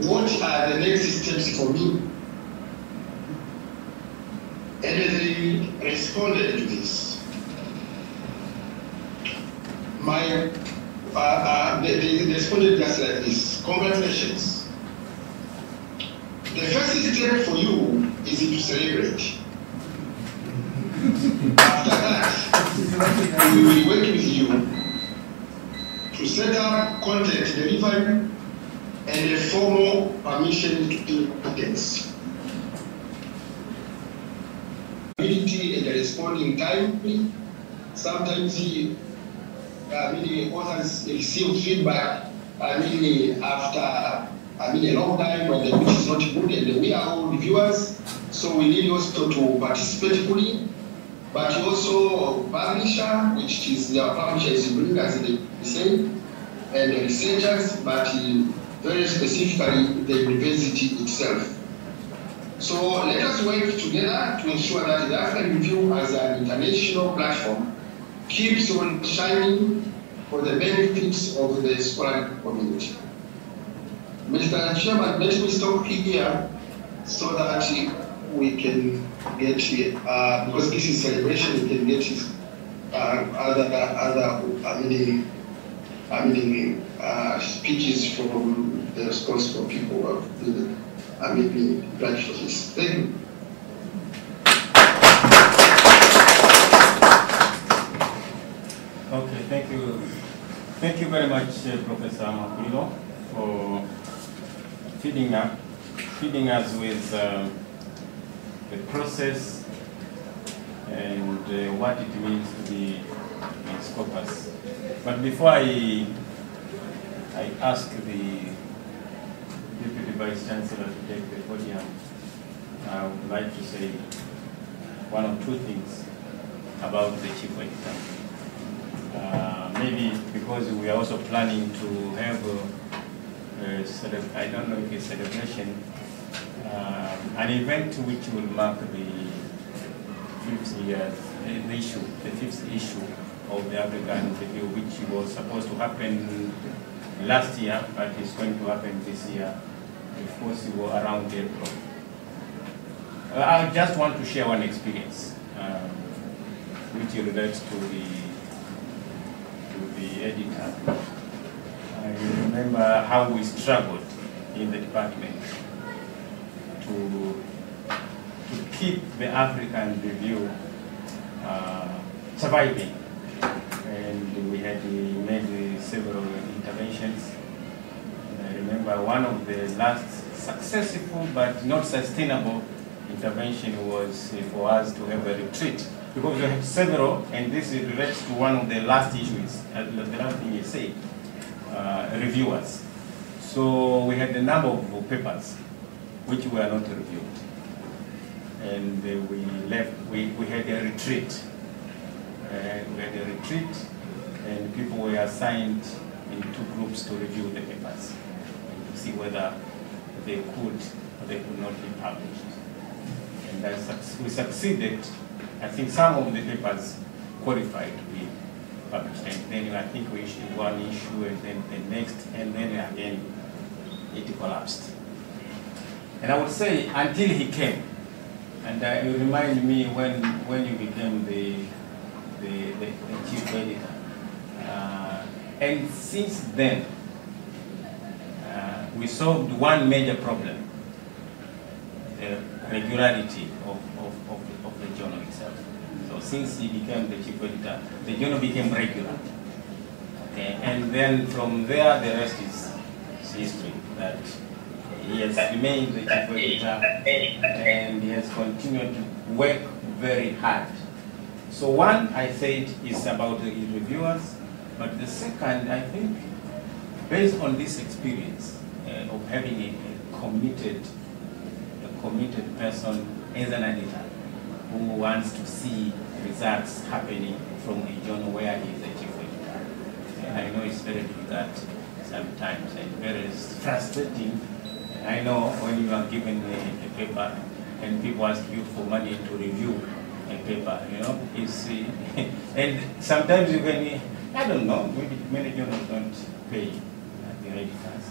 what are the next steps for me? And they responded to this. They responded just like this: congratulations. The first step for you is to celebrate. After that, we will work with you to set up content delivery and a formal permission to impotence. Ability and responding timely. Sometimes authors receive feedback after a long time when the book is not good, and we are all reviewers, so we need also to participate fully. But also publisher, which is the publisher is bring as they say, and the researchers, but very specifically the university itself. So let us work together to ensure that the African Review as an international platform keeps on shining for the benefits of the scholarly community. Mr. Chairman, let me stop here so that we can get, because this is celebration, we can get other speeches from the responsible people who have been pledged for this. Thank you. Okay, thank you. Thank you very much, Professor Makulilo, for feeding us with the process and what it means to be in Scopus. But before I ask the Deputy Vice Chancellor to take the podium, I would like to say one or two things about the Chief Editor. Maybe because we are also planning to have I don't know if it's a celebration, an event which will mark the fifth issue of the African Review, which was supposed to happen last year, but it's going to happen this year, if possible, around April. I just want to share one experience, which relates to the editor. I remember how we struggled in the department to keep the African Review surviving. And we had made several interventions. And I remember one of the last successful but not sustainable intervention was for us to have a retreat. Because we had several, and this relates to one of the last issues, the last thing you said, reviewers. So we had a number of papers which were not reviewed. And we left, we had a retreat. And people were assigned in two groups to review the papers and to see whether they could or they could not be published. And we succeeded. I think some of the papers qualified to be published, and then I think we issued one issue, and then the next, and then again it collapsed. And I would say until he came, and it reminded me when you became the chief editor, and since then we solved one major problem: the regularity of the journal itself. So since he became the chief editor, the journal became regular. Okay, and then from there, the rest is history. That he has remained the chief editor, and he has continued to work very hard. So one, I said, is about the reviewers, but the second, I think, based on this experience of having a committed person as an editor who wants to see results happening from a journal where he is the chief editor. And I know it's very difficult sometimes and very frustrating. I know when you are given a paper and people ask you for money to review a paper, you know, it's, and sometimes you can, I don't know, maybe many journals don't pay the editors.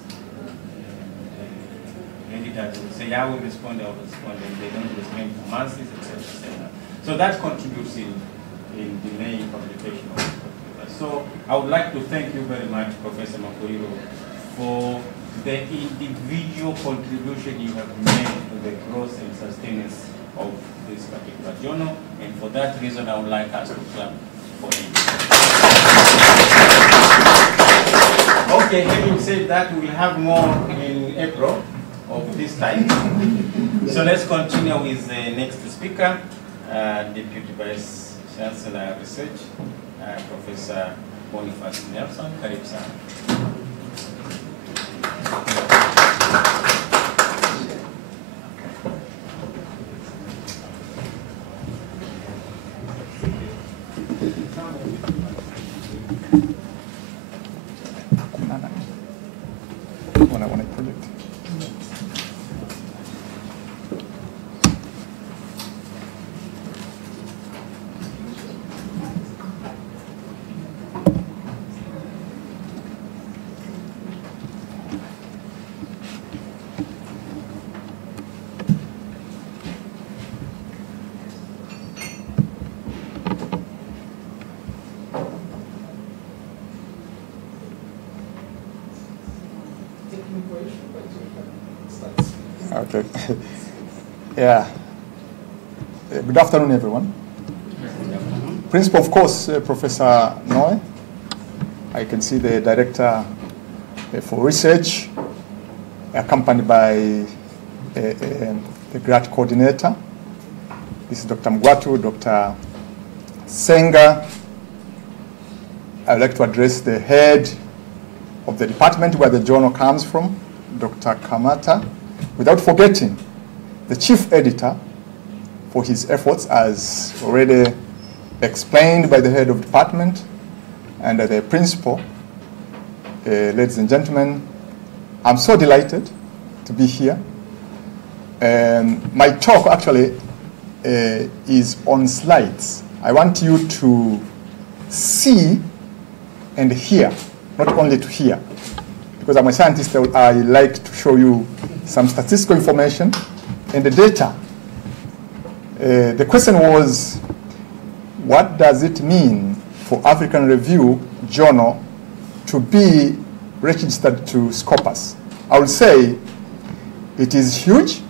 that will say, I will respond, and they don't respond for masses, etc. So that contributes in delaying publication of papers. So I would like to thank you very much, Professor Makuriro, for the individual contribution you have made to the growth and sustenance of this particular journal, and for that reason I would like us to clap for him. Okay, having said that, we'll have more in April of this time. So let's continue with the next speaker, Deputy Vice Chancellor Research, Professor Boniface Nelson. Karibu sana. Okay. Yeah. Good afternoon, everyone. Principal, of course, Professor Noe. I can see the Director for Research, accompanied by the grant coordinator. This is Dr. Mgwatu, Dr. Senga. I would like to address the head of the department where the journal comes from, Dr. Kamata, without forgetting the chief editor for his efforts, as already explained by the head of department and the principal. Ladies and gentlemen, I'm so delighted to be here. My talk actually is on slides. I want you to see and hear, not only to hear. Because I'm a scientist, I like to show you some statistical information and the data. The question was, what does it mean for African Review Journal to be registered to Scopus? I would say it is huge,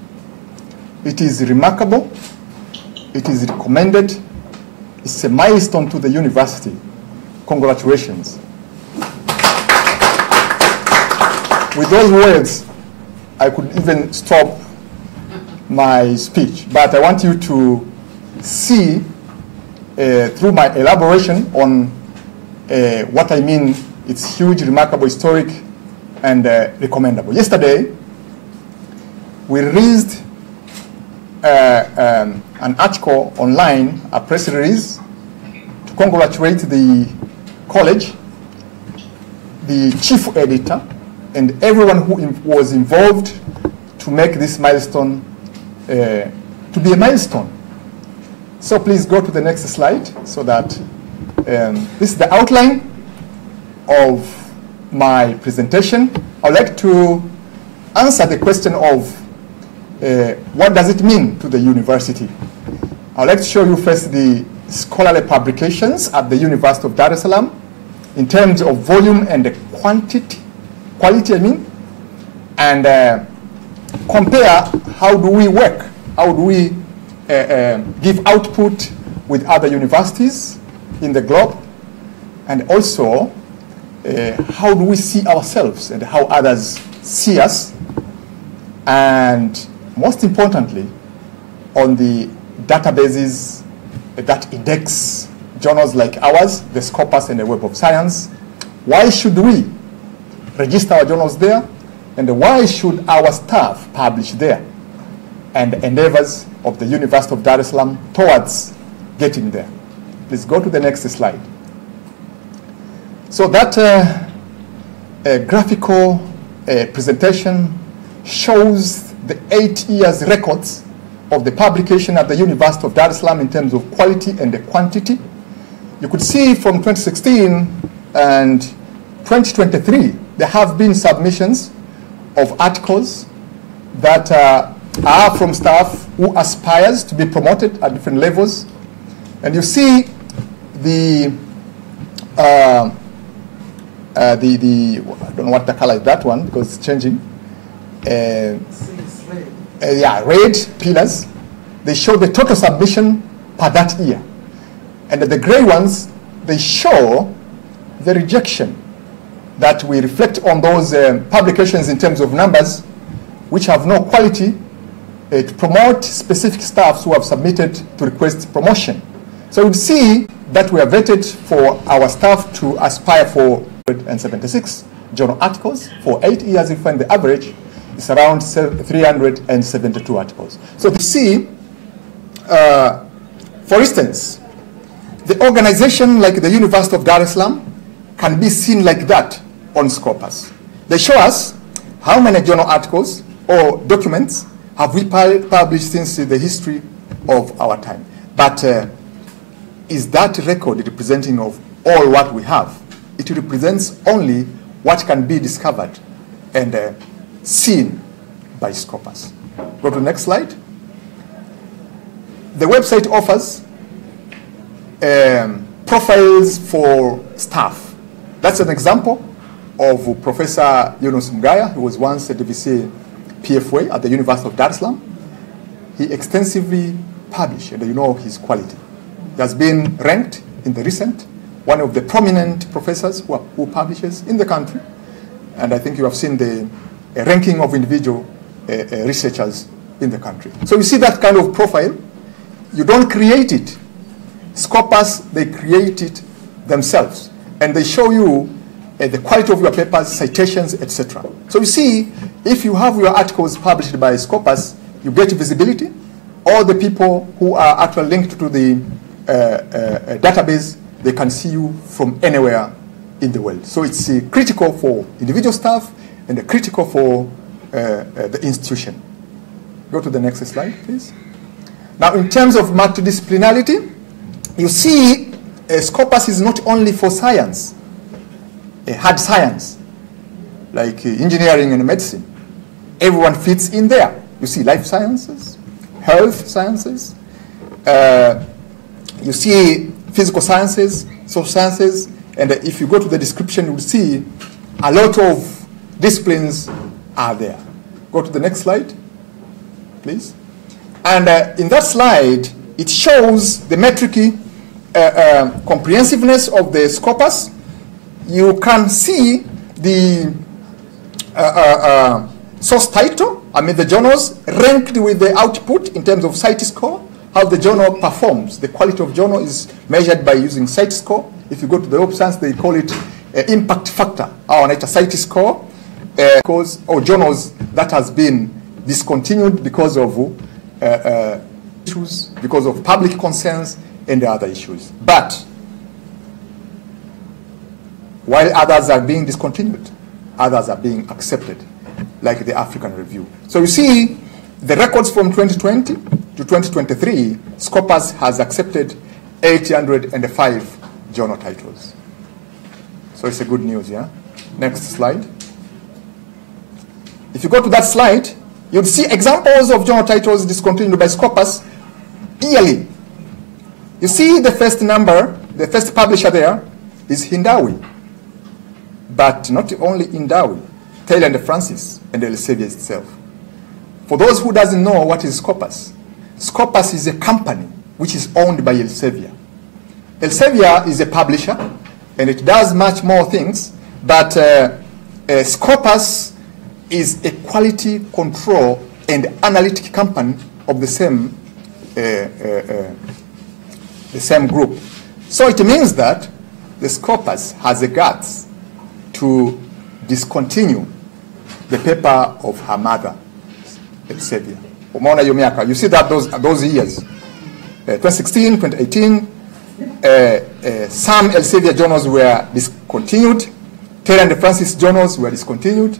it is remarkable, it is recommended, it's a milestone to the university. Congratulations. With those words, I could even stop my speech, but I want you to see through my elaboration on what I mean. It's huge, remarkable, historic, and recommendable. Yesterday, we released an article online, a press release, to congratulate the college, the chief editor, and everyone who was involved to make this milestone to be a milestone. So please go to the next slide so that this is the outline of my presentation. I would like to answer the question of what does it mean to the university. I would like to show you first the scholarly publications at the University of Dar es Salaam in terms of volume and quality I mean, and compare how do we work, how do we give output with other universities in the globe, and also how do we see ourselves and how others see us, and most importantly, on the databases that index journals like ours, the Scopus and the Web of Science. Why should we register our journals there, and why should our staff publish there, and endeavors of the University of Dar es Salaam towards getting there. Please go to the next slide. So that graphical presentation shows the 8 years records of the publication at the University of Dar es Salaam in terms of quality and the quantity. You could see from 2016 and 2023, there have been submissions of articles that are from staff who aspires to be promoted at different levels. And you see the I don't know what the color is, that one, because it's changing. Yeah, red pillars. They show the total submission per that year. And the gray ones, they show the rejection, that we reflect on those publications in terms of numbers, which have no quality to promote specific staffs who have submitted to request promotion. So we see that we are vetted for our staff to aspire for 176 journal articles. For 8 years, we find the average is around 372 articles. So we see, for instance, the organization like the University of Dar es Salaam can be seen like that on Scopus. They show us how many journal articles or documents have we published since the history of our time. But is that record representing of all what we have? It represents only what can be discovered and seen by Scopus. Go to the next slide. The website offers profiles for staff. That's an example of Professor Yunus Mgaya, who was once a DVC PFA at the University of Dar es Salaam. He extensively published, and you know his quality. He has been ranked in the recent, one of the prominent professors who publishes in the country. And I think you have seen the ranking of individual researchers in the country. So you see that kind of profile. You don't create it. Scopus, they create it themselves. And they show you the quality of your papers, citations, etc. So you see, if you have your articles published by Scopus, you get visibility. All the people who are actually linked to the database, they can see you from anywhere in the world. So it's critical for individual staff and critical for the institution. Go to the next slide, please. Now, in terms of multidisciplinarity, you see Scopus is not only for science, hard science, like engineering and medicine. Everyone fits in there. You see life sciences, health sciences, you see physical sciences, social sciences, and if you go to the description, you will see a lot of disciplines are there. Go to the next slide, please. And in that slide, it shows the metric comprehensiveness of the Scopus. You can see the source title, the journals ranked with the output in terms of site score, how the journal performs. The quality of journal is measured by using site score. If you go to the Web Science, they call it impact factor, or a site score, or journals that has been discontinued because of issues, because of public concerns and other issues. But while others are being discontinued, others are being accepted, like the African Review. So you see, the records from 2020 to 2023, Scopus has accepted 805 journal titles. So it's a good news, yeah? Next slide. If you go to that slide, you'll see examples of journal titles discontinued by Scopus yearly. You see the first number, the first publisher there is Hindawi. But not only Hindawi, Taylor and Francis and Elsevier itself. For those who doesn't know what is Scopus, Scopus is a company which is owned by Elsevier. Elsevier is a publisher, and it does much more things, but Scopus is a quality control and analytic company of the same group. So it means that the Scopus has the guts to discontinue the paper of her mother, Elsevier. You see that those years, 2016, 2018, some Elsevier journals were discontinued, Taylor and Francis journals were discontinued,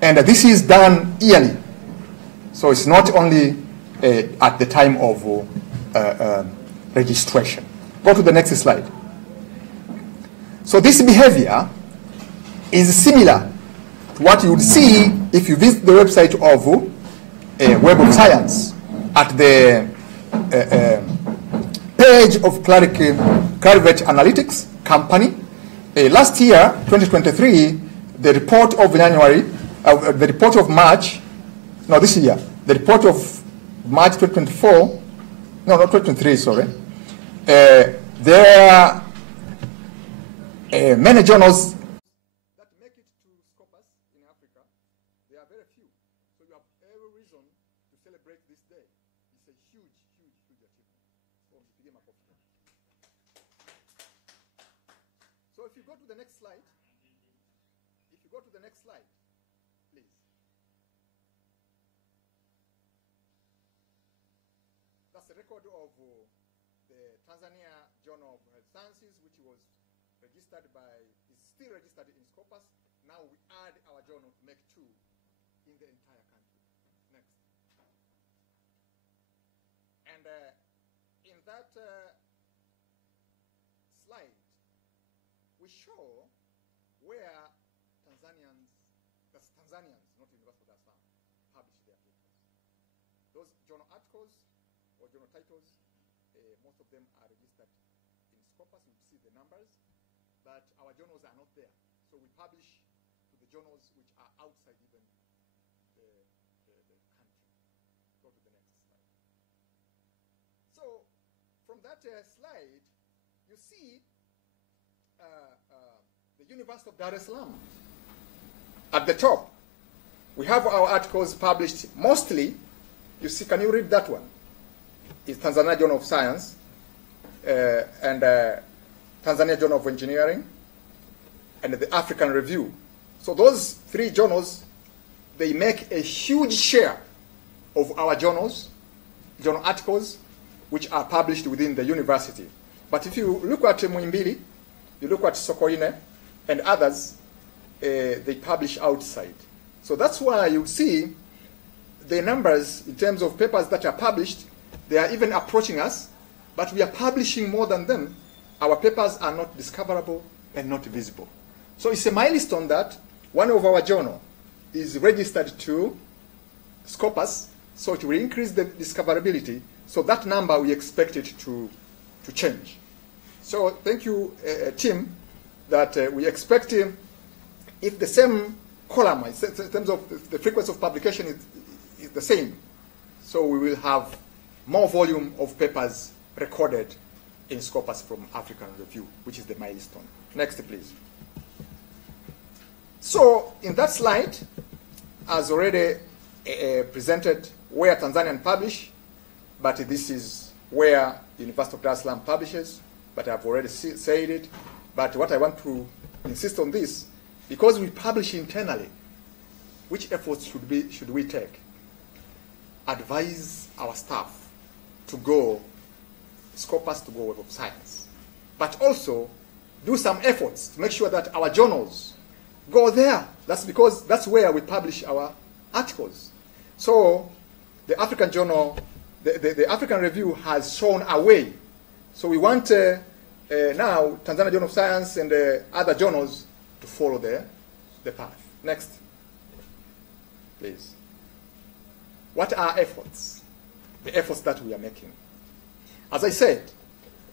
and this is done yearly. So it's not only at the time of registration. Go to the next slide. So this behavior is similar to what you would see if you visit the website of Web of Science at the page of Clarivate Analytics company. Last year, 2023, the report of January, the report of March, no, this year, the report of March 2024, no, not 2023, sorry. There are many journals that make it to Scopus in Africa. There are very few. So you have every reason to celebrate this day. It's a huge, huge, huge achievement. So if you go to the next slide, please. That's a record of the Tanzania Journal of Health Sciences, which was registered is still registered in Scopus. Now we add our journal to make 2 in the entire country. Next. And in that slide, we show where Tanzanians, not University of Dar es Salaam, publish their papers. Those journal articles or journal titles, most of them are registered in Scopus. You see the numbers, but our journals are not there. So we publish to the journals which are outside even the country. Go to the next slide. So from that slide, you see the University of Dar es Salaam. At the top, we have our articles published mostly. You see, can you read that one? It's Tanzania Journal of Science and Tanzania Journal of Engineering and the African Review. So those 3 journals, they make a huge share of our journal articles, which are published within the university. But if you look at Muimbili, you look at Sokoine and others, they publish outside. So that's why you see the numbers in terms of papers that are published, they are even approaching us, but we are publishing more than them. Our papers are not discoverable and not visible. So it's a milestone that one of our journal is registered to Scopus, so it will increase the discoverability. So that number we expect it to change. So thank you, Tim, that we expect if the same column, in terms of the frequency of publication is the same, so we will have more volume of papers recorded in Scopus from African Review, which is the milestone. Next, please. So in that slide, as already presented, where Tanzanian publish, but this is where the University of Dar es Salaam publishes, but I've already said it. But what I want to insist on this, because we publish internally, which efforts should we take? Advise our staff to go Scopus, to go Web of Science, but also do some efforts to make sure that our journals go there. That's because that's where we publish our articles. So the African Journal, the African Review has shown a way. So we want now Tanzania Journal of Science and other journals to follow the path. Next, please. What are efforts? The efforts that we are making. As I said,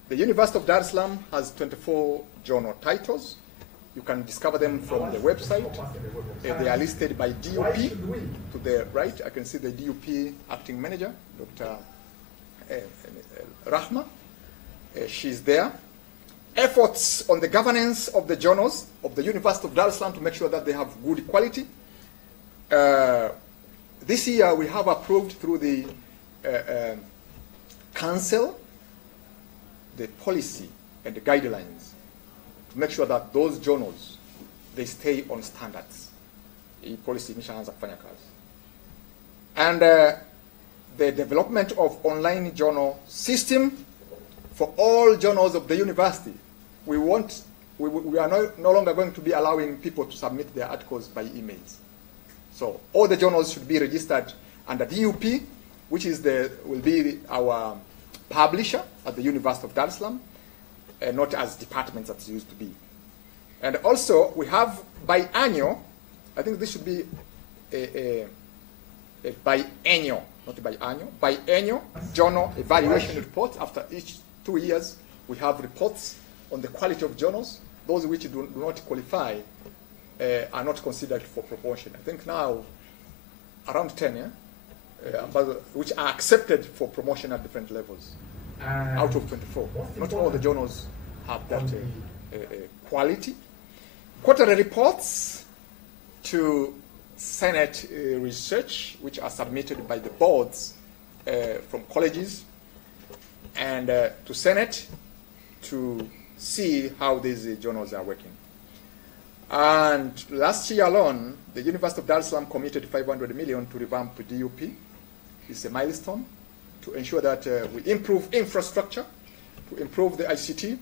the University of Dar es Salaam has 24 journal titles. You can discover them from the website. They are listed by DUP. To the right, I can see the DUP acting manager, Dr. Rahma. She's there. Efforts on the governance of the journals of the University of Dar es Salaam to make sure that they have good quality. This year we have approved through the council the policy and the guidelines to make sure that those journals, they stay on standards. Hii policy imeshaanza kufanya kazi. And the development of online journal system for all journals of the university. We are no longer going to be allowing people to submit their articles by emails. So all the journals should be registered under DUP, which will be our publisher at the University of Dar es Salaam, not as departments as it used to be. And also we have biannual, I think this should be a biennial, not biannual, biennial journal evaluation report. After each 2 years, we have reports on the quality of journals. Those which do not qualify are not considered for promotion. I think now around 10, which are accepted for promotion at different levels, out of 24. Not all the journals have that quality. Quarterly reports to Senate research, which are submitted by the boards from colleges, and to Senate to see how these journals are working. And last year alone, the University of Dar es Salaam committed 500 million to revamp DUP. It's a milestone to ensure that we improve infrastructure, to improve the ICT,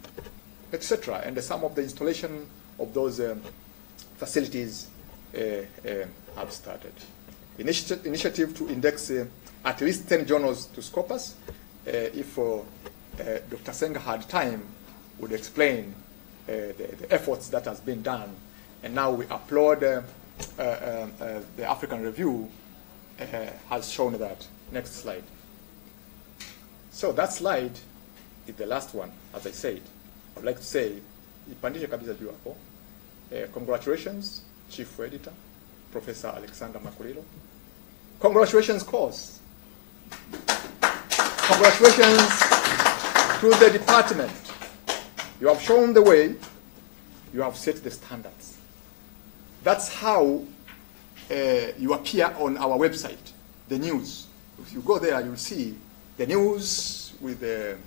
etc. And some of the installation of those facilities have started. Initiative to index at least 10 journals to Scopus. If Dr. Senga had time, would explain the efforts that has been done. And now we upload the African Review has shown that. Next slide. So that slide is the last one, as I said. I'd like to say, ipandishe kabisa juu hapo. Congratulations, Chief Editor, Professor Alexander Makulilo. Congratulations, course. Congratulations to the department. You have shown the way. You have set the standards. That's how you appear on our website, the news. If you go there, you'll see the news with the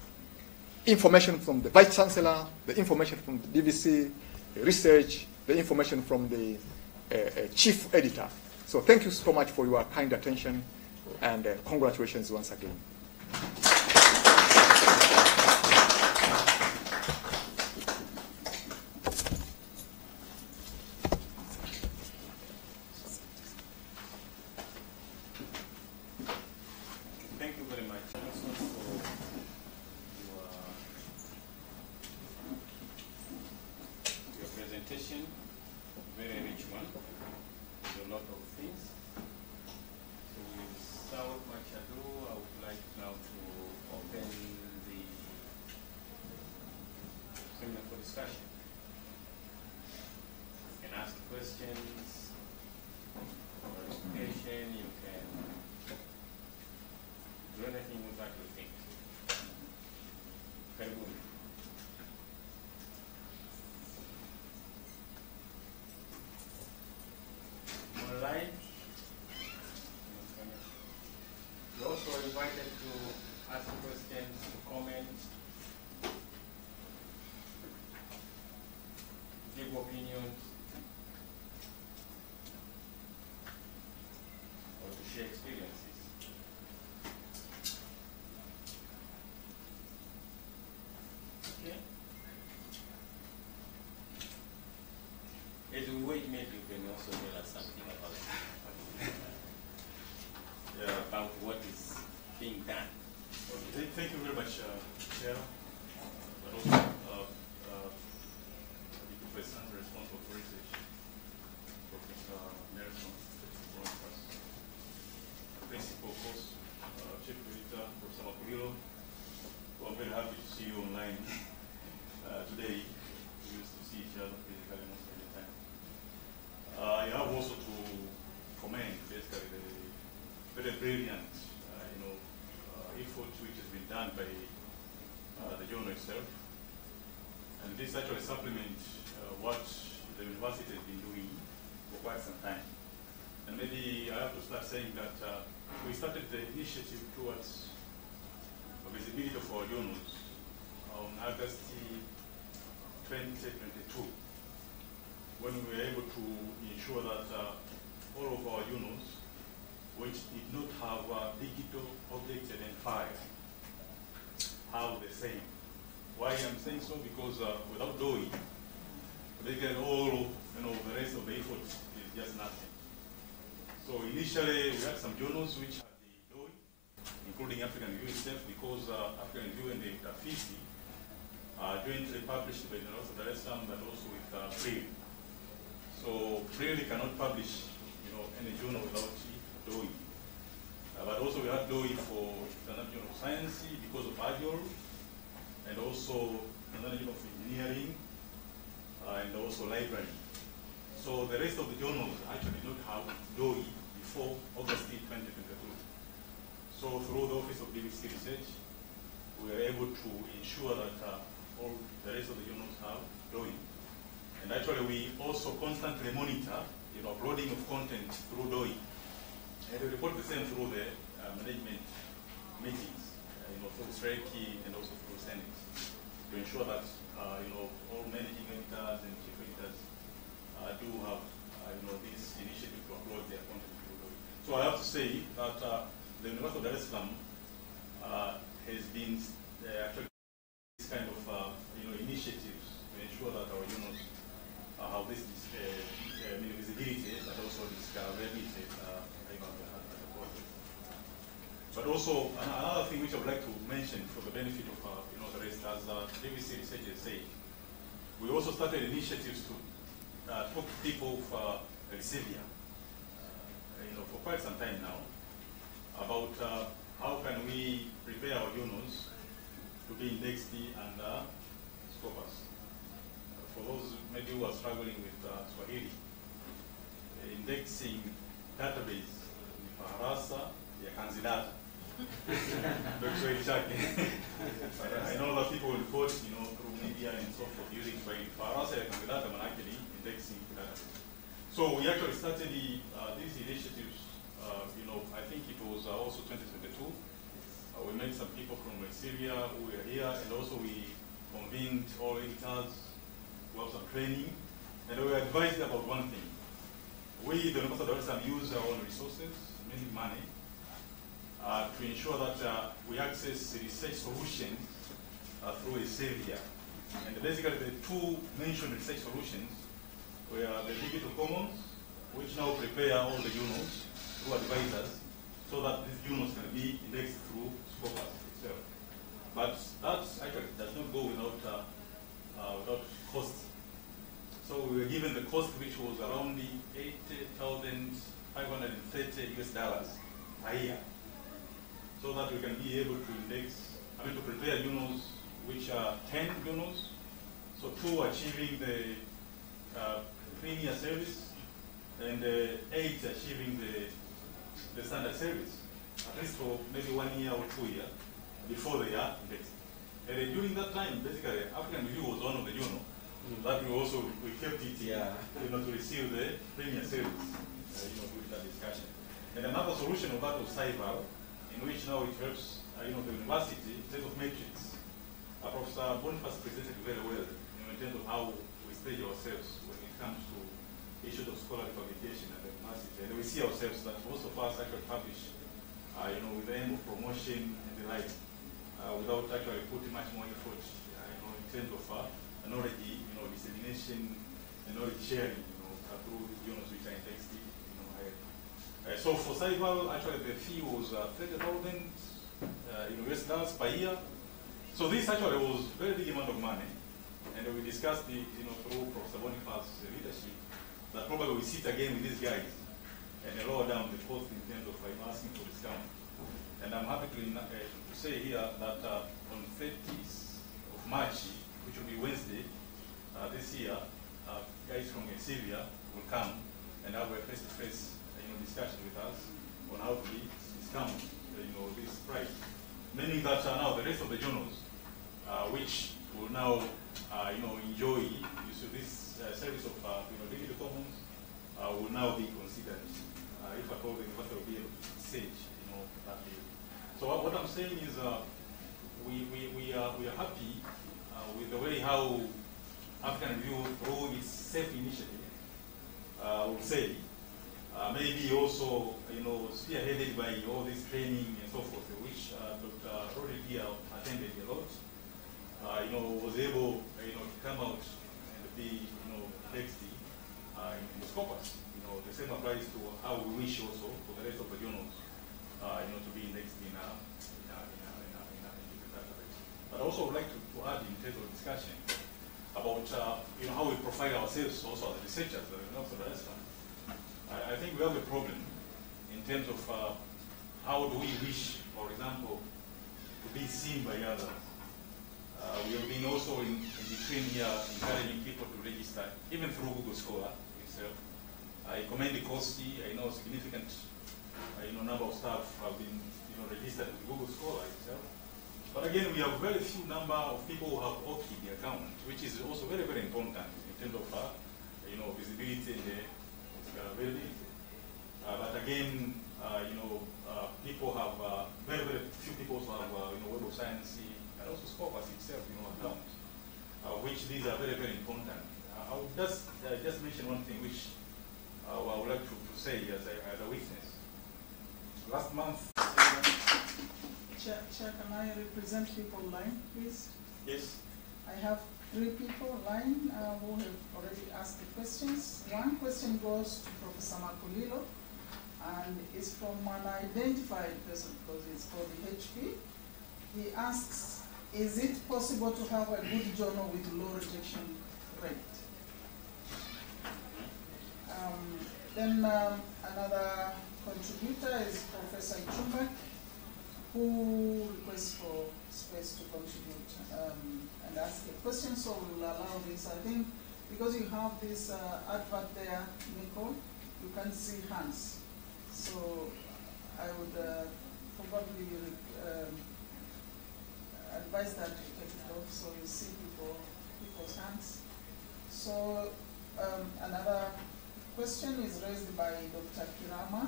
information from the Vice Chancellor, the information from the DVC, the research, the information from the Chief Editor. So thank you so much for your kind attention, and congratulations once again. Thank you very much also for your presentation, very rich one, with a lot of things. So without much ado, I would like now to open the seminar for discussion. You can ask questions, clarification, you can do anything with that you think. Very good. Online, you're also invited to ask questions, to comment, give opinions, or to share experiences. Okay. As we wait, maybe you can also tell us something about what is being done. Okay, thank you very much, Chair, but also the person responsible for research, Professor Nelson, Principal, of course, Chief Editor, Professor Makulilo, who I'm very happy to see you online today. We used to see each other physically most of the time. You have also to commend basically the very brilliant effort which has been done by the journal itself. And this actually supplements what the university has been doing for quite some time. And maybe I have to start saying that we started the initiative towards the visibility of our journals on August 2022, when we were able to ensure that all of our journals, which did not have a digital object identifier, have the same. Why I'm saying so? Because without DOI, they get all, the rest of the effort is just nothing. So initially, we had some journals which had the DOI, including African Review itself, because African Review and the Tafiti are jointly published by the University of Dar es Salaam, but also with Braille. So Braille cannot publish, any journal without DOI. also another unit of engineering, and also library. So the rest of the journals actually did not have DOI before August 2022. So through the Office of DVC Research, we were able to ensure that all the rest of the journals have DOI. And actually we also constantly monitor uploading of content through DOI. And we report the same through the management meetings, through SRECI and also through Senate, to ensure that all managing editors and chief editors do have this initiative to upload their content through DOI. So I have to say that the University of Dar es Salaam has been actually this kind of initiatives to ensure that our journals have this visibility, but also discoverability at the project. But also another thing which I would like to mention for the benefit of the rest, as DVC researchers say, we also started initiatives to talk to people for Serbia, for quite some time now, about how can we prepare our journals to be indexed under Scopus. For those maybe who are struggling with Swahili, indexing database ni faharasa ya kanzidata. I know that people will quote, through media and so forth using Swahili. Faharasa ya kanzidata man actually indexing database. So we actually started these initiatives. I think it was also 2022. We met some people from Syria who were here, and also we convened all editors to have some training, and we were advised about one thing. We, the University of Dar es Salaam, use our own resources, mainly money, to ensure that we access research solutions through a Serbia. And basically the two mentioned research solutions were the digital commons, which now prepare all the journals through advisors, so that these journals can be indexed through Scopus itself. But that actually does not go without cost. So we were given the cost, which was around the $80,530 a year, so that we can be able to to prepare journals which are 10 journals, so 2 achieving the premier service, and 8 achieving the standard service, at least for maybe 1 year or 2 years before they are indexed. And during that time, basically, African Review was one of the journals that we kept it to receive the premier service during that discussion. And another solution of that was Cyber, in which now it helps the university in terms of metrics. Professor Boniface presented very well in terms of how we stage ourselves when it comes to issues of scholarly publication at the university. And we see ourselves that most of us actually publish with the aim of promotion and the like, without actually putting much more effort in terms of knowledge dissemination and knowledge sharing through the journals which are indexed so for Cyber, actually the fee was $30,000 US dollars per year. So this actually was a very big amount of money, and we discussed it through Professor Boniface's leadership, that probably we sit again with these guys and lower down the cost in terms of asking for discount. And I'm happy to say here that on 30th of March, which will be Wednesday this year, guys from Syria will come and have a face-to-face discussion with us on how to discount this price. Meaning that now the rest of the journals, which will now enjoy this service of digital commons, will now be considered if at all the university will be able to stage that deal. So what I'm saying is we are happy with the way how African Review through its safe initiative would say maybe also spearheaded by all this training and so forth, which Dr. Roderick here attended a lot, was able to come out and be indexed in Scopus. The same applies to how we wish also for the rest of the journals to be indexed in a database. But I also would like to add in terms of discussion about how we profile ourselves also as researchers, not the rest. I think we have a problem in terms of how do we wish, for example, to be seen by others. We have been also in between here encouraging people to register, even through Google Scholar itself. I commend the COSI. I know a significant number of staff have been registered with Google Scholar itself. But again, we have very few number of people who have opted the account, which is also very, very important in terms of visibility and availability. But again, people have very, very few people also have Web of Science and also Scopus itself, accounts, which these are very, very important. I would just mention one thing which I would like to say as a witness. Last month. Chair, can I represent people online, please? Yes. I have 3 people online who have already asked the questions. One question goes to Professor Makulilo, and it's from an identified person because it's called the HP. He asks, is it possible to have a good journal with low rejection rate? Then another contributor is Professor Ichumba, who requests for space to contribute and ask a question, so we'll allow this. I think because you have this advert there, Nicole, you can see hands. So I would probably advise that you take it off so you see people's hands. So another question is raised by Dr. Kirama.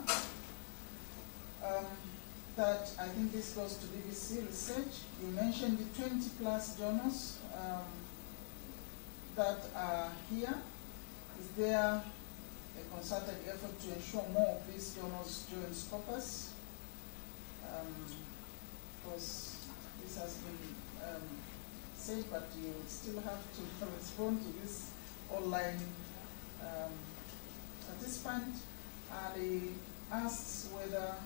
That I think this goes to BBC Research. You mentioned the 20+ journals that are here. Is there a concerted effort to ensure more of these journals join Scopus? Because this has been said, but you still have to respond to this online participant. And he asks whether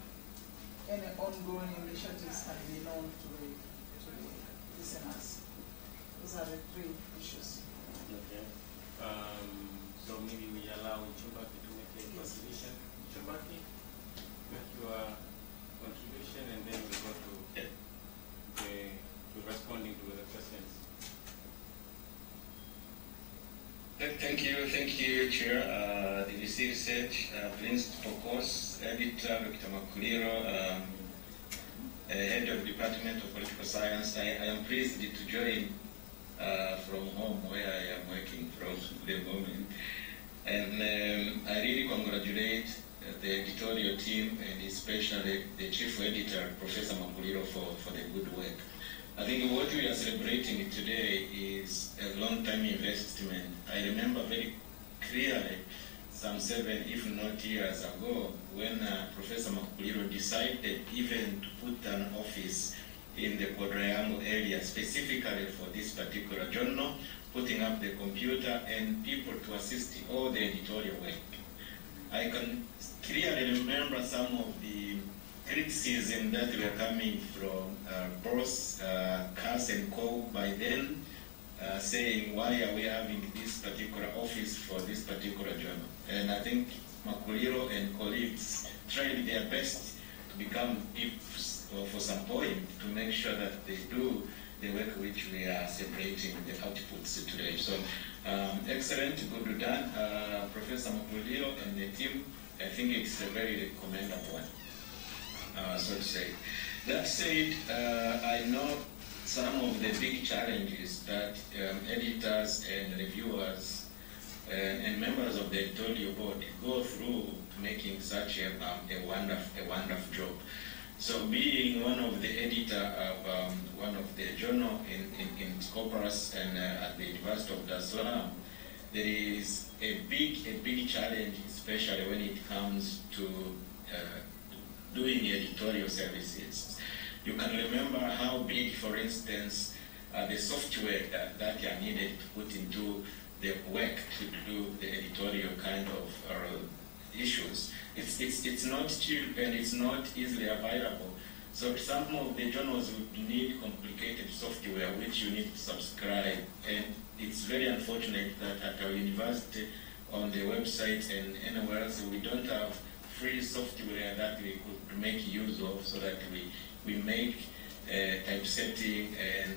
any ongoing initiatives can be known to the listeners. Those are the 3 issues. Okay. So maybe we allow Chumbaki to make a contribution. Chumbaki, make your contribution, and then we go to responding to the questions. Thank you, Chair. BBC Research, Principal Course Editor, Dr. Makuliro, Head of Department of Political Science. I am pleased to join from home where I am working from the moment. And I really congratulate the editorial team and especially the Chief Editor, Professor Makuliro, for the good work. I think what we are celebrating today is a long-time investment. I remember very clearly some 7, if not years ago, when Professor Makuliro decided even to put an office in the quadriangle area specifically for this particular journal, putting up the computer and people to assist in all the editorial work. I can clearly remember some of the criticism that were coming from both Cass and Co by then, saying why are we having this particular office for this particular journal. And I think Makuliro and colleagues tried their best to become tips for some point to make sure that they do the work which we are celebrating the outputs today. So excellent, good done, Professor Makuliro and the team. I think it's a very commendable one. So to say. That said, I know some of the big challenges that editors and reviewers and members of the editorial board go through making such a wonderful job. So being one of the editor of one of the journal in Scopus and at the University of Dar es Salaam, there is a big challenge, especially when it comes to doing editorial services. You can remember how big, for instance, the software that are needed to put into the work to do the editorial kind of issues. It's not cheap and it's not easily available. So some of the journals would need complicated software which you need to subscribe. And it's very unfortunate that at our university, on the website and anywhere else, we don't have free software that we could make use of so that we make typesetting and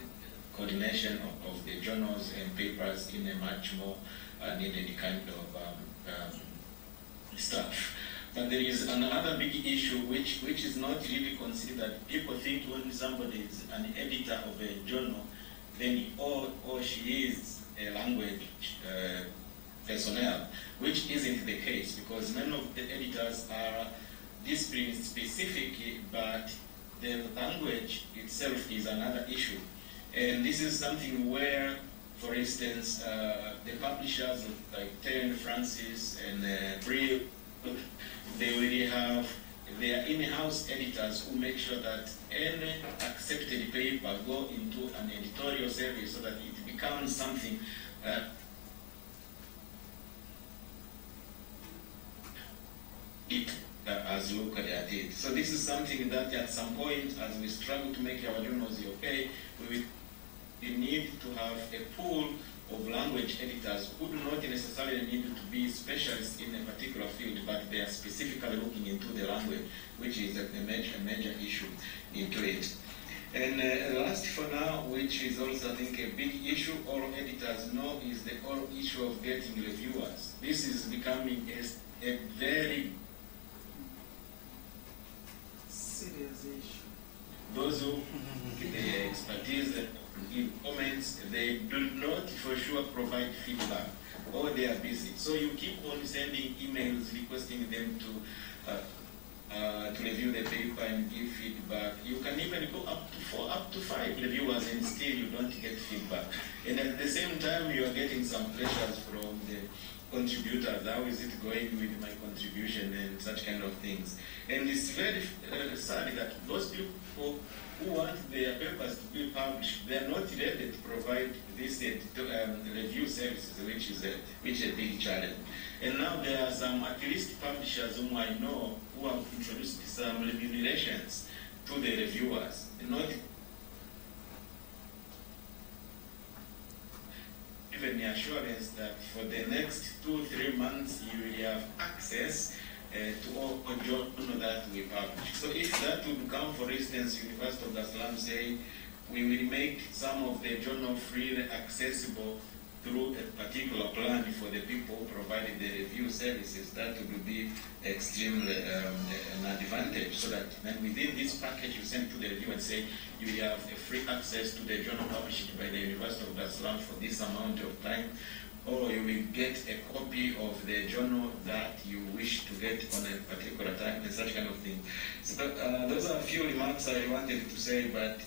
coordination of the journals and papers in a much more needed kind of stuff. But there is another big issue which is not really considered. People think when somebody is an editor of a journal, then he or she is a language personnel, which isn't the case, because many of the editors are discipline specific, but the language itself is another issue. And this is something where, for instance, the publishers like Taylor Francis and Brill, they really have their in-house editors who make sure that any accepted paper go into an editorial service so that it becomes something as looked at it. So this is something that at some point, as we struggle to make our journals okay, we need to have a pool of language editors who do not necessarily need to be specialists in a particular field, but they are specifically looking into the language, which is a major issue into it. And last for now, which is also I think a big issue all editors know, is the whole issue of getting reviewers. This is becoming a very serious issue. Those who the expertise in comments, they do not for sure provide feedback, or they are busy. So you keep on sending emails requesting them to review the paper and give feedback. You can even go up to 5 reviewers and still you don't get feedback. And at the same time, you are getting some pressures from the contributors. How is it going with my contribution and such kind of things? And it's very sad that those people who want their papers to be published, they are not ready to provide this review services, which is a big challenge. And now there are some, at least publishers whom I know, who have introduced some remunerations to the reviewers. Not even the assurance that for the next 2-3 months you will have access to all journal that we publish. So if that will become, for instance, University of Dar es Salaam saying we will make some of the journal freely accessible through a particular plan for the people who provided the review services, that would be extremely an advantage, so that then within this package you send to the review and say you will have a free access to the journal published by the University of Dar es Salaam for this amount of time, or you will get a copy of the journal that you wish to get on a particular time, and such kind of thing. So those are a few remarks I wanted to say, but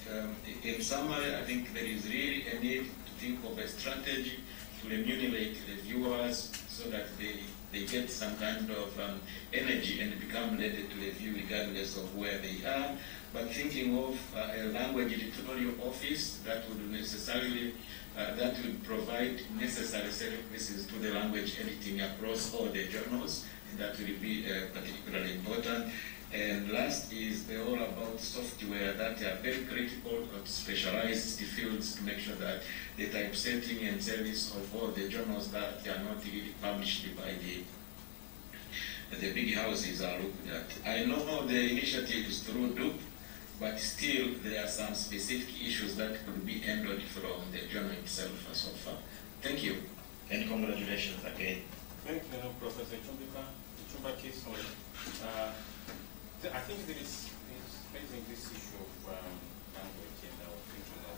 in summary, I think there is really a need to think of a strategy to remunerate reviewers so that they get some kind of energy and become ready to review regardless of where they are. But thinking of a language editorial office that would necessarily that would provide necessary services to the language editing across all the journals, and that will be particularly important. And last is all about software that are very critical of specialized fields to make sure that the typesetting and service of all the journals that are not really published by the big houses are looked at. I know the initiative is through DUP, but still there are some specific issues that could be handled from the journal itself so far. Thank you, and congratulations again. Thank you, Professor Chumbaki. I think there is facing this issue of language, and I was thinking of,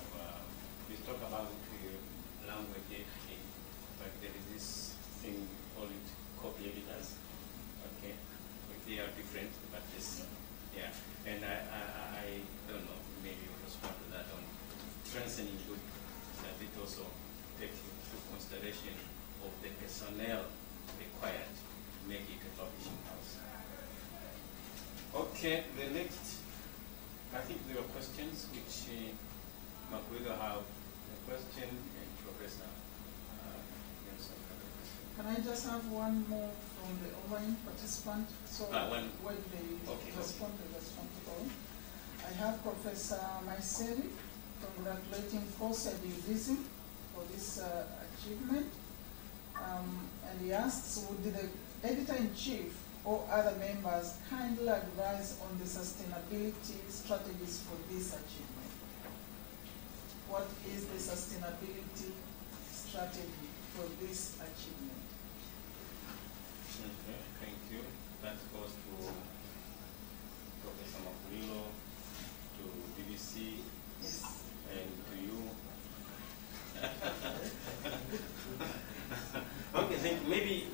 we talk about language editing, but there is this thing called copy editors, okay? They are different, but this, yeah. And I don't know, maybe you'll respond to that on strengthening good, that it also takes into consideration of the personnel required to make it a publishing house. Okay, the next, I think there are questions which Makuido have a question, and Professor Nelson has a question. Can I just have one more from the online participant? So when they respond to all. I have Professor Maiseli congratulating Foresight Division for this achievement. And he asks, would the editor-in-chief or other members kindly advise on the sustainability strategies for this achievement? what is the sustainability strategy for this achievement? Okay, thank you. That goes to Professor Makulilo, to BBC, Yes. and to you. Okay, thank you. Maybe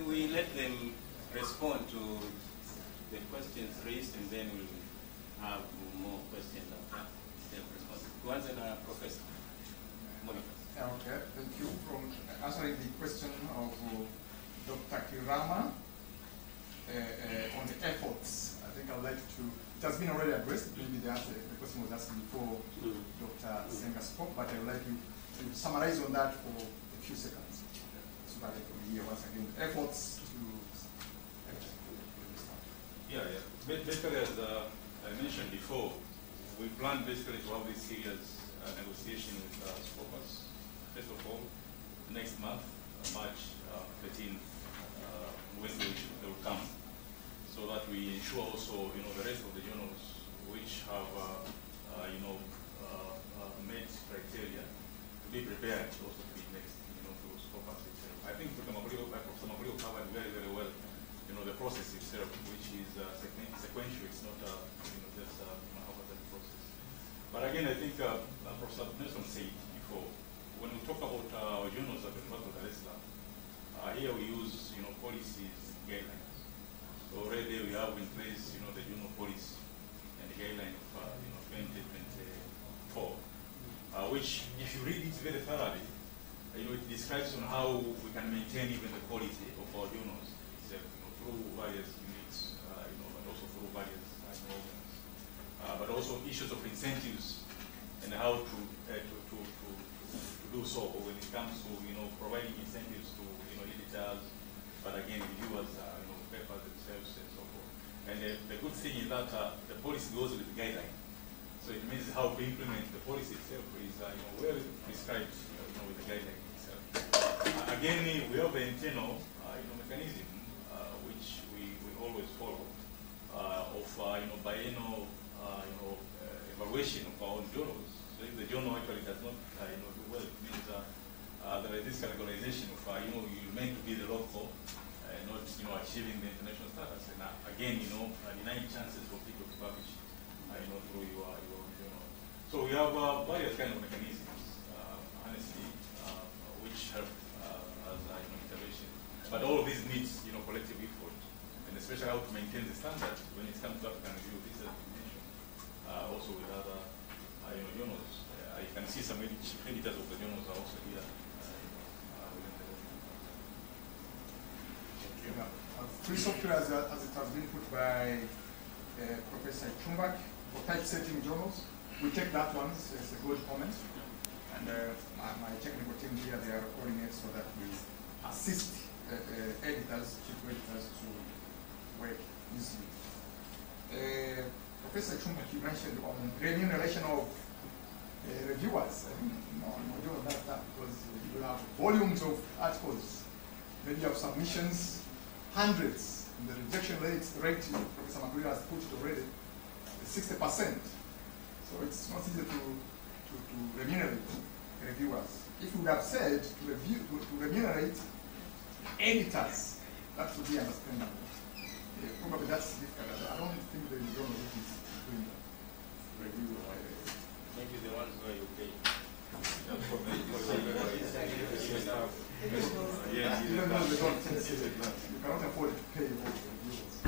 we let them respond to the questions raised, and then we'll have more questions after their response. Once and Professor Monica. Okay, thank you. From answering the question of Dr. Kirama on the efforts, I think I'd like to, it has been already addressed, maybe the question was asked before Dr. Senga spoke, but I would like you to summarize on that for a few seconds, so that I can hear once again the efforts to Basically, as I mentioned before, we plan basically to have this serious negotiation with Scopus. First of all, next month, March 13th, Wednesday, they will come, so that we ensure also, the rest of the journals which have, met criteria to be prepared also to be next, to Scopus itself. I think Professor Makulilo covered very, very well, the process itself, which is sequential. It's not, just an process. But again, I think Professor Nelson said before, when we talk about journals at the University of Dar es Salaam, here we use, policies, guidelines. So already we have in place, the journal policy and the guideline of, 2024, which, if you read it very thoroughly, it describes on how we can maintain even the quality of our journals itself, through various units, but also through various organs, but also issues of incentives and how to do so when it comes to providing incentives to editors, but again reviewers, papers themselves and so forth. And the good thing is that the policy goes with the guideline, so it means how to implement the policy itself is well prescribed with the guideline itself. Again, we have the internal mechanism which we always follow of biennial evaluation of our own journals. So if the journal actually does not do well, it means there is this categorization of you're meant to be the local, not achieving the international status. And again, denying chances for people to publish through your own journal. So we have various kind of mechanisms, honestly, which help as intervention. But all of these needs collective effort, and especially how to maintain the standard when it comes to African review. This has been mentioned also with other journals. You can see some editors of the journals are also here. Free software, as it has been put by Professor Chumbak, for typesetting journals, we take that one as a good comment. And my technical team here, they are recording it so that we assist editors, chief editors, to work easily. Professor Chumbak, you mentioned on remuneration of reviewers. No, that because you have volumes of articles, maybe you have submissions, hundreds, and the rejection rate Professor Makulilo has put it already, is 60%. So it's not easy to remunerate reviewers. If we would have said to remunerate editors, that would be understandable. Probably that's difficult. I don't think the journal is doing that. Review. Maybe the ones where you pay. Even though they don't, you cannot afford to pay for reviewers.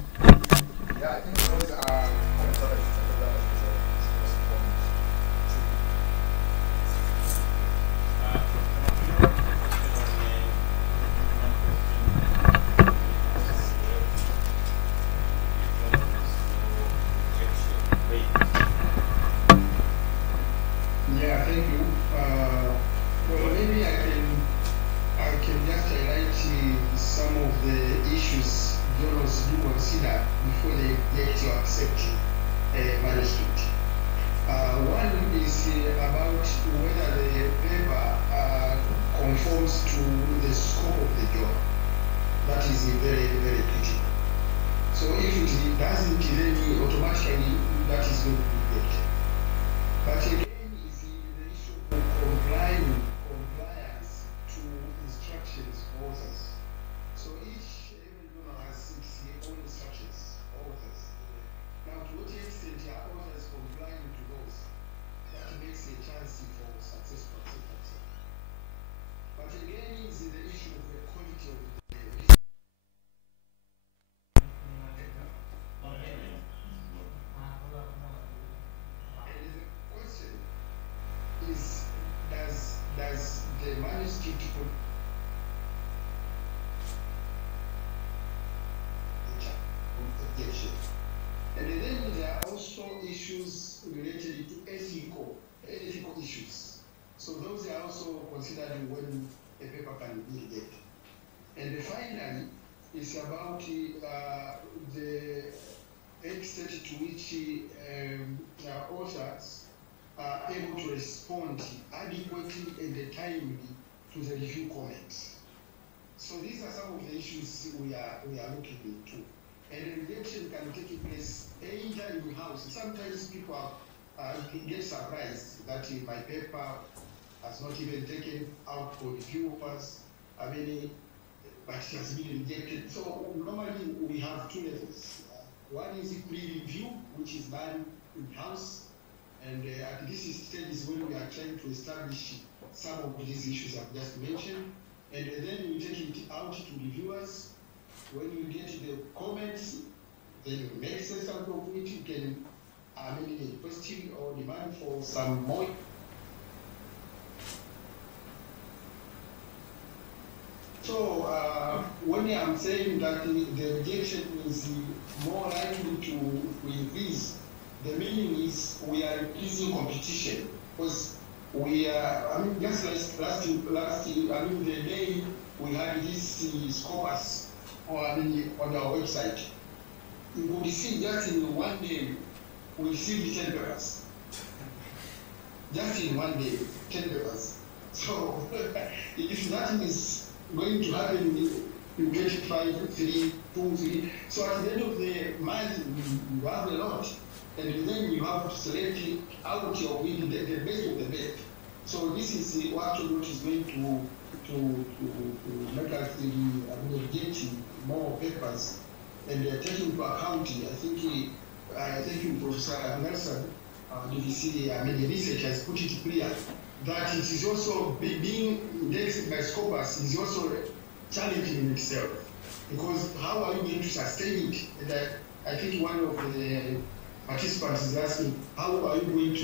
Yeah, I think those are Yeah, thank you. Well, maybe I can just highlight some of the issues journals do consider before they get to accept manuscript. One is about whether the paper conforms to the scope of the job. That is very, very critical. So if it doesn't, then automatically that is going to be rejected. But again, is the issue respond adequately and timely to the review comments. So these are some of the issues we are looking into. And rejection can take place either in-house. Sometimes people get surprised that my paper has not even taken out for reviewers, but it has been rejected. So normally we have two levels. One is pre-review, which is done in-house, and at this stage is when we are trying to establish some of these issues I've just mentioned, and then we take it out to reviewers. When you get the comments, then you make sense out of it. You can question or demand for some more. So when I'm saying that the rejection is more likely to increase, the meaning is we are increasing competition, because we are, just last the day we had this Scopus on our website, you could see just in one day we received 10 papers. Just in one day, 10 papers. So if nothing is going to happen, you get 5, 3, 2, 3. So at the end of the month, you have a lot. And then you have to select out of it the best of the best. So this is what is going to make us get more papers. And taking into account, I think Professor Nelson, DVC, the research has put it clear that it is also being indexed by Scopus is also challenging in itself, because how are you going to sustain it? And I think one of the participants is asking, how are you going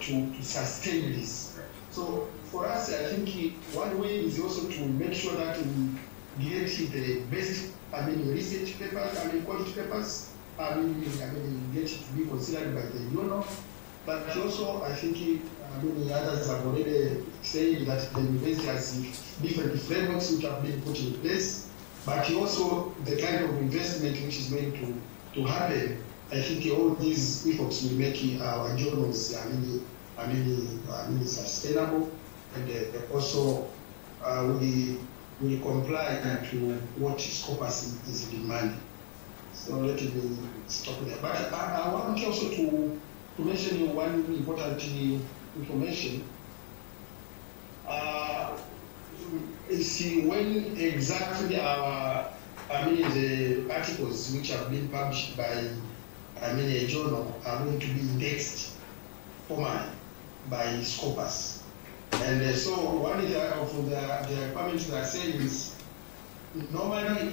to sustain this? So for us, I think one way is also to make sure that we get the best research papers, quality papers, get it to be considered by the journal. But also, I think others have already said that the university has different frameworks which have been put in place, but also the kind of investment which is going to happen. I think all these efforts will make our journals sustainable, and also we comply to what Scopus is demanding. So let me stop there. But I want also to mention one important information. Is when exactly the articles which have been published by a journal are going to be indexed formally by Scopus. And so one of the requirements that are saying is normally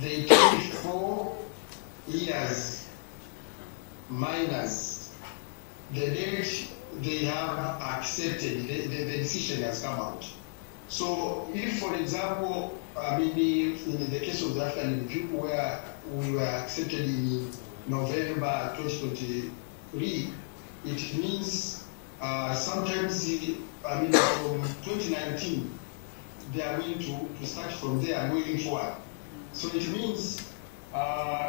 they take 4 years minus the date they have accepted, the decision has come out. So if, for example, in the case of the African review where we were accepted in November 2023, it means sometimes, from 2019, they are going to start from there going forward. So it means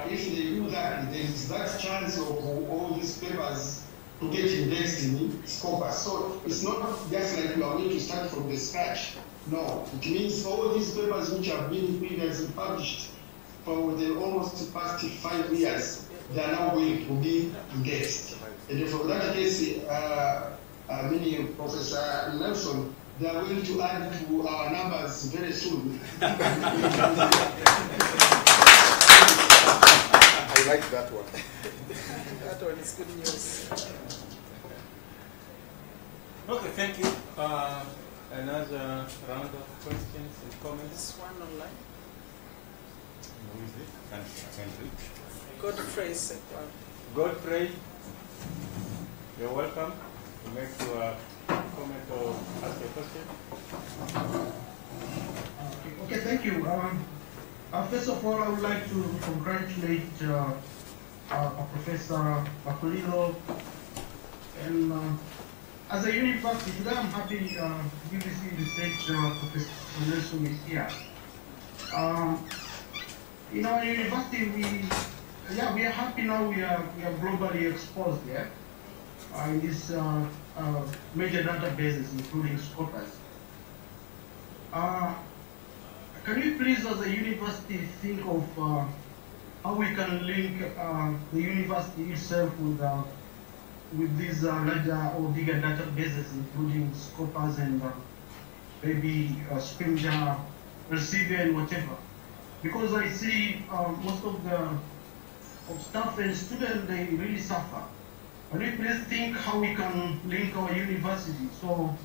if they do that, there is that chance of all these papers to get indexed in Scopus. So it's not just like we are going to start from the scratch. No, it means all these papers which have been previously published for the almost past 5 years, they are now going to be indexed. And for that case, Professor Nelson, they are going to add to our numbers very soon. I like that one. That one is good news. Okay, thank you. Another round of questions and comments. This one online. Who is it? I can reach. Godfrey Sekwa. Godfrey, you're welcome to make your comment or ask a question. Okay, thank you. First of all, I would like to congratulate Professor Bakulilo. And as a university, today I'm happy UDSM the stage Professor Nelson is here. In our university, we are happy now we are globally exposed. Yeah, in these major databases, including Scopus. Can you please, as a university, think of how we can link the university itself with these larger or bigger databases, including Scopus and maybe Spinja, Receiver, and whatever? Because I see most of the staff and students, they really suffer. Can you please think how we can link our university so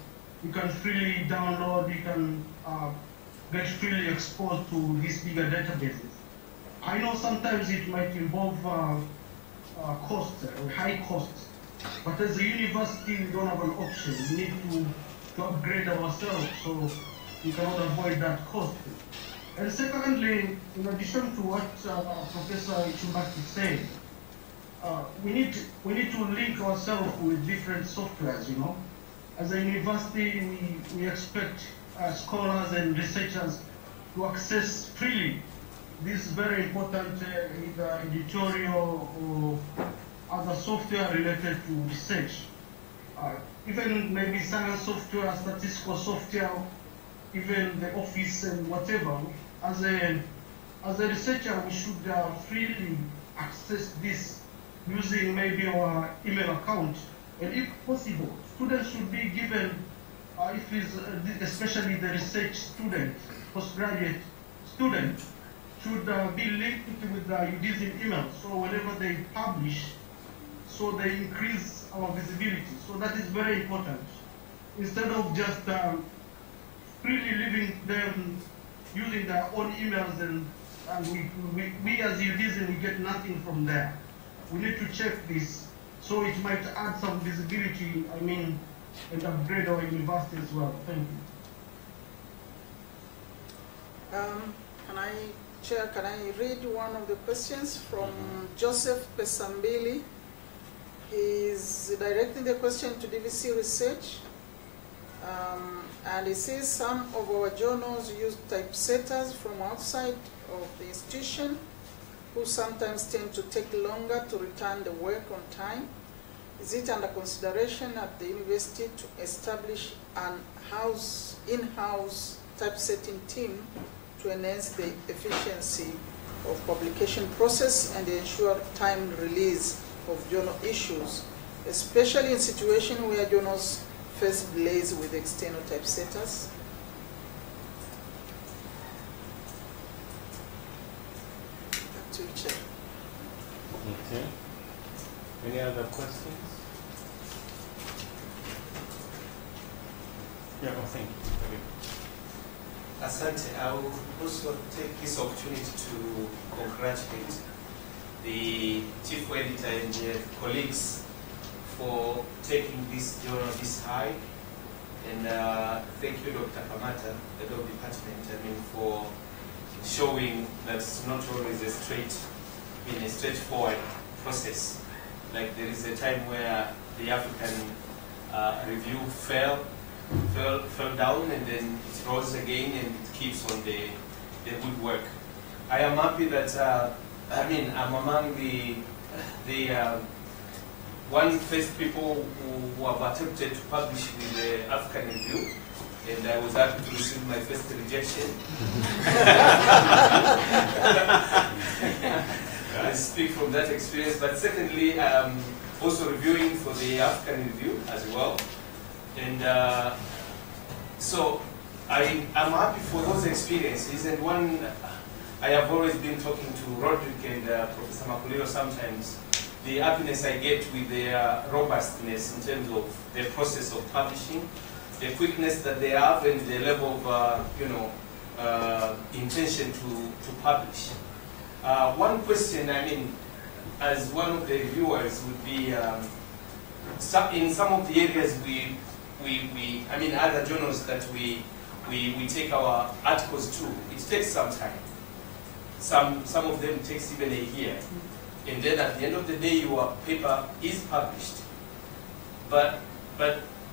we can freely download, we can get freely exposed to these bigger databases? I know sometimes it might involve costs, high costs, but as a university, we don't have an option. We need to upgrade ourselves so we cannot avoid that cost. And secondly, in addition to what Professor Ichumbaki said, we need to link ourselves with different softwares, you know. As a university, we expect scholars and researchers to access freely this very important either editorial or other software related to research. Even maybe science software, statistical software, even the office and whatever. As a researcher, we should freely access this using maybe our email account. And if possible, students should be given, if it's, especially the research student, postgraduate student, should be linked with the UDSM email. So whenever they publish, so they increase our visibility. So that is very important. Instead of just freely leaving them using their own emails and we as UDSM, we get nothing from there. We need to check this, so it might add some visibility, and upgrade our university as well. Thank you. Chair, can I read one of the questions from Joseph Pesambili? He's directing the question to DVC Research. And he says some of our journals use typesetters from outside of the institution, who sometimes tend to take longer to return the work on time. Is it under consideration at the university to establish an in-house typesetting team to enhance the efficiency of publication process and ensure timely release of journal issues, especially in situations where journals face delays with external typesetters? Back to you, Chair. Okay. Any other questions? Yeah, thank you. Okay. Asante, I will also take this opportunity to congratulate the chief editor and colleagues for taking this journal this high. And thank you, Dr. Kamata, the law department, for showing that it's not always a straightforward process. Like there is a time where the African review fell down, and then it rose again, and it keeps on the good work. I am happy that I'm among the one first people who have attempted to publish with the African Review, and I was happy to receive my first rejection. I speak from that experience, but secondly, also reviewing for the African Review as well. And so I'm happy for those experiences. And one, I have always been talking to Roderick and Professor Makulilo sometimes, the happiness I get with their robustness in terms of the process of publishing, the quickness that they have, and the level of intention to publish. One question, as one of the reviewers, would be in some of the areas other journals that we take our articles to, it takes some time. Some of them takes even a year. And then at the end of the day, your paper is published. But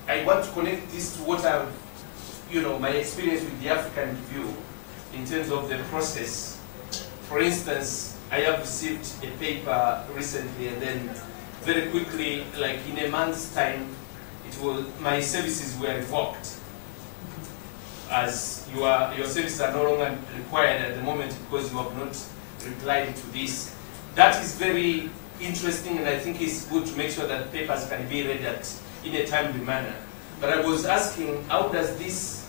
I want to connect this to what I've, my experience with the African Review in terms of the process. For instance, I have received a paper recently, and then very quickly, like in a month's time, my services were revoked, as your services are no longer required at the moment because you have not replied to this. That is very interesting, and I think it's good to make sure that papers can be read in a timely manner. But I was asking, how does this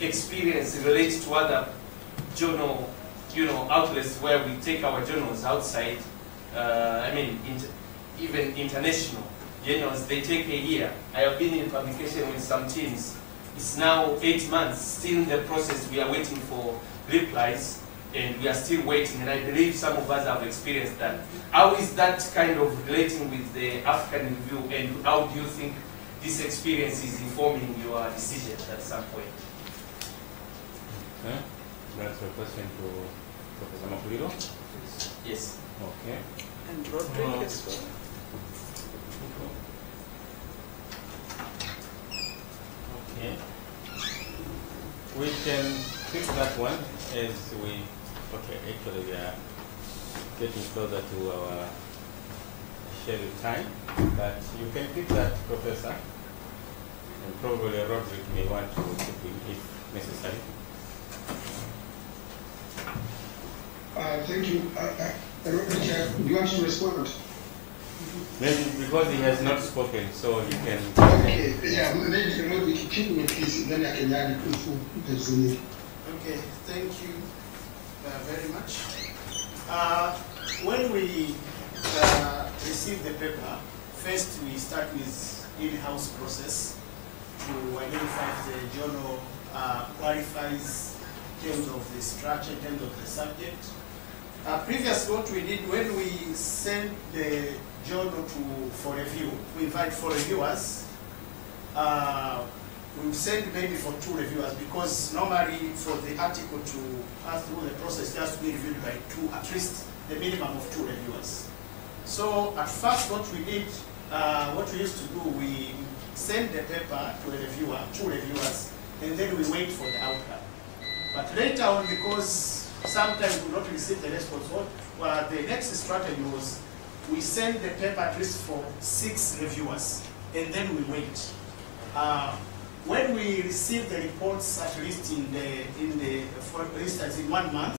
experience relate to other journal, outlets where we take our journals outside? Even international journals, they take a year. I have been in publication with some teams. It's now 8 months, still in the process. We are waiting for replies, and we are still waiting. And I believe some of us have experienced that. How is that kind of relating with the African Review, and how do you think this experience is informing your decisions at some point? Okay. That's a question to Professor Makulilo. Yes. Okay. And Rodrigo as well. Okay. We can pick that one as we, actually we are getting closer to our scheduled time, but you can pick that, Professor, and probably Rodrigo may want to chip in if necessary. Thank you. Rodrigo, do you want to respond? Maybe because he has not spoken, so you can. Okay, yeah, maybe we can keep me please, then I can add it if there's a need. Okay, thank you very much. When we receive the paper, first we start with in-house process to identify if the journal qualifies in terms of the structure, in terms of the subject. Previously, what we did when we sent the journal for review, we invite 4 reviewers. We send maybe for 2 reviewers because normally for the article to pass through the process, it has to be reviewed by 2, at least the minimum of 2 reviewers. So at first, what we did, what we used to do, we send the paper to a reviewer, 2 reviewers, and then we wait for the outcome. But later on, because sometimes we don't receive the response, the next strategy was we send the paper at least for 6 reviewers, and then we wait. When we receive the reports, at least for instance, in 1 month,